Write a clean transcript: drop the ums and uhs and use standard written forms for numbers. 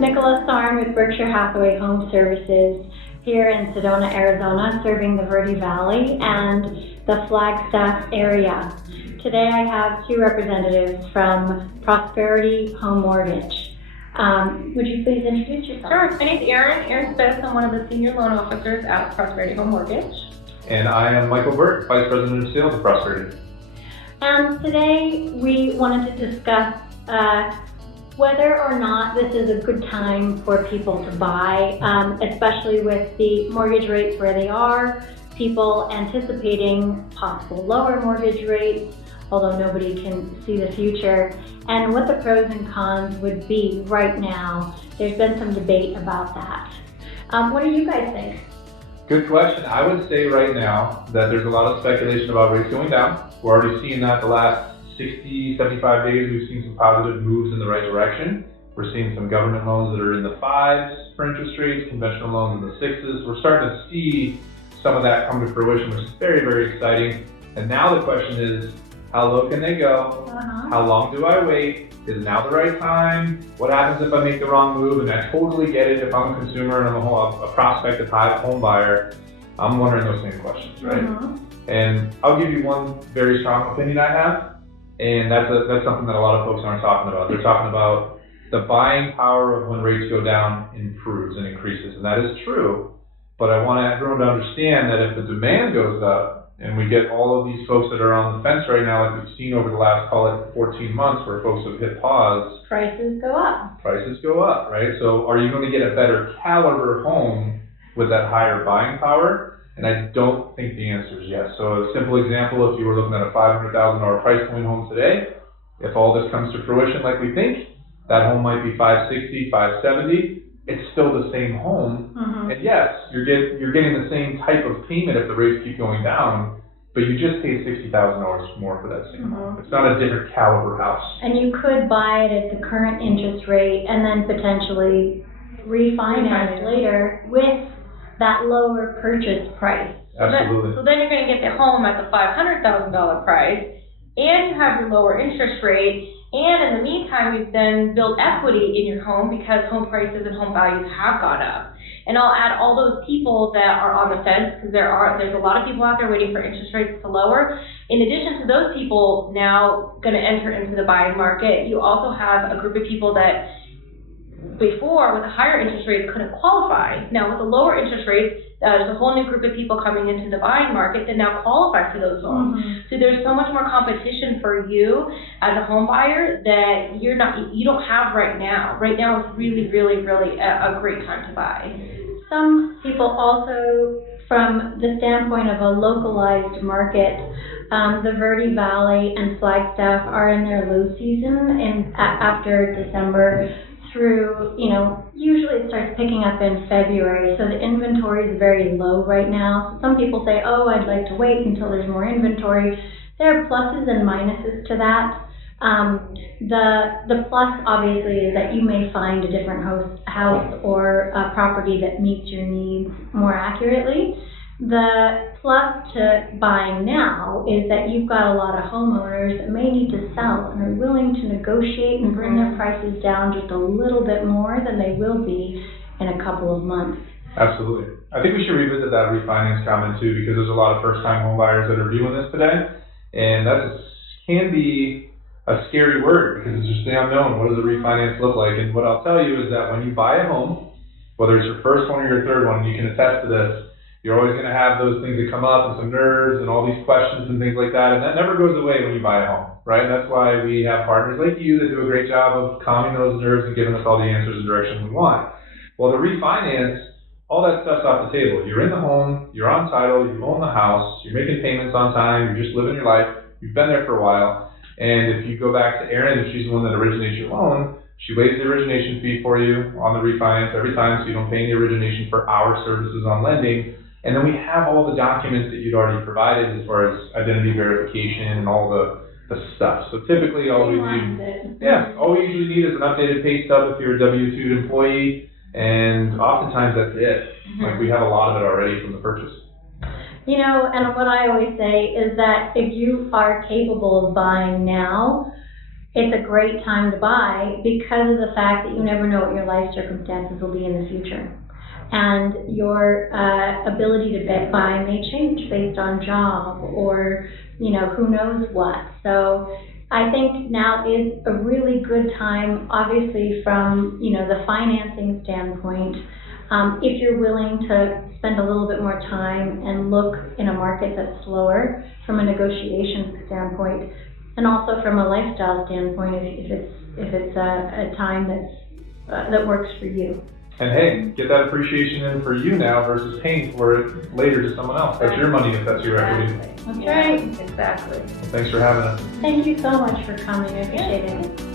Nicholas Sarn with Berkshire Hathaway Home Services here in Sedona, Arizona, serving the Verde Valley and the Flagstaff area. Today I have two representatives from Prosperity Home Mortgage. Would you please introduce yourself? Sure. My name's Erin Spence. I'm one of the senior loan officers at Prosperity Home Mortgage. And I am Michael Burt, Vice President of Sales at Prosperity. And today we wanted to discuss whether or not this is a good time for people to buy, especially with the mortgage rates where they are, people anticipating possible lower mortgage rates, although nobody can see the future, and what the pros and cons would be right now. There's been some debate about that. What do you guys think? Good question. I would say right now that there's a lot of speculation about rates going down. We're already seeing that the last 60, 75 days. We've seen some positive moves in the right direction. We're seeing some government loans that are in the 5s for interest rates, conventional loans in the 6s. We're starting to see some of that come to fruition, which is very, very exciting. And now the question is, how low can they go? How long do I wait? Is now the right time? What happens if I make the wrong move? And I totally get it if I'm a consumer and I'm a prospective home buyer. I'm wondering those same questions, right? And I'll give you one very strong opinion I have, and that's something that a lot of folks aren't talking about. They're talking about the buying power of when rates go down improves and increases, and that is true. But I want everyone to understand that if the demand goes up, and we get all of these folks that are on the fence right now, like we've seen over the last, call it 14 months, where folks have hit pause. Prices go up. Prices go up, right? So are you going to get a better caliber home with that higher buying power? And I don't think the answer is yes. So a simple example, if you were looking at a $500,000 price point home today, if all this comes to fruition like we think, that home might be $560,000, $570,000. It's still the same home. And yes, you're getting the same type of payment if the rates keep going down, but you just paid $60,000 more for that same home. It's not a different caliber house. And you could buy it at the current interest rate and then potentially refinance later with that lower purchase price. Absolutely. So then you're going to get the home at the $500,000 price, and you have your lower interest rate, and in the meantime, you've then built equity in your home because home prices and home values have gone up. And I'll add all those people that are on the fence, because there's a lot of people out there waiting for interest rates to lower. In addition to those people now going to enter into the buying market, you also have a group of people that before, with a higher interest rate, couldn't qualify. Now, with the lower interest rates, there's a whole new group of people coming into the buying market that now qualify for those homes. So there's so much more competition for you as a home buyer that you don't have right now. Right now is really, really, really a great time to buy. Some people also, from the standpoint of a localized market, the Verde Valley and Flagstaff are in their low season after December through, usually it starts picking up in February, so the inventory is very low right now. So some people say, oh, I'd like to wait until there's more inventory. There are pluses and minuses to that. The plus, obviously, is that you may find a different house or a property that meets your needs more accurately. The plus to buying now is that you've got a lot of homeowners that may need to sell and are willing to negotiate and bring their prices down just a little bit more than they will be in a couple of months. Absolutely. I think we should revisit that refinance comment too, because there's a lot of first-time home buyers that are viewing this today, and that can be a scary word because it's just the unknown. What does a refinance look like? And what I'll tell you is that when you buy a home, whether it's your first one or your third one, you can attest to this, you're always going to have those things that come up and some nerves and all these questions and things like that, and that never goes away when you buy a home, right? And that's why we have partners like you that do a great job of calming those nerves and giving us all the answers and direction we want. Well, the refinance, all that stuff's off the table. You're in the home, you're on title, you own the house, you're making payments on time, you're just living your life, you've been there for a while, and if you go back to Erin, if she's the one that originates your loan, she waives the origination fee for you on the refinance every time, so you don't pay any origination for our services on lending. And then we have all the documents that you'd already provided as far as identity verification and all the stuff. So typically all we usually need is an updated pay stub if you're a W-2 employee, and oftentimes that's it. Like we have a lot of it already from the purchase. And what I always say is that if you are capable of buying now, it's a great time to buy because of the fact that you never know what your life circumstances will be in the future. And your ability to buy may change based on job or, who knows what. So I think now is a really good time, obviously from, the financing standpoint. If you're willing to spend a little bit more time and look in a market that's slower from a negotiation standpoint, and also from a lifestyle standpoint, if it's a time that works for you. And hey, get that appreciation in for you now versus paying for it later to someone else. That's your money if that's your equity. That's right. Exactly. Thanks for having us. Thank you so much for coming. I appreciate it.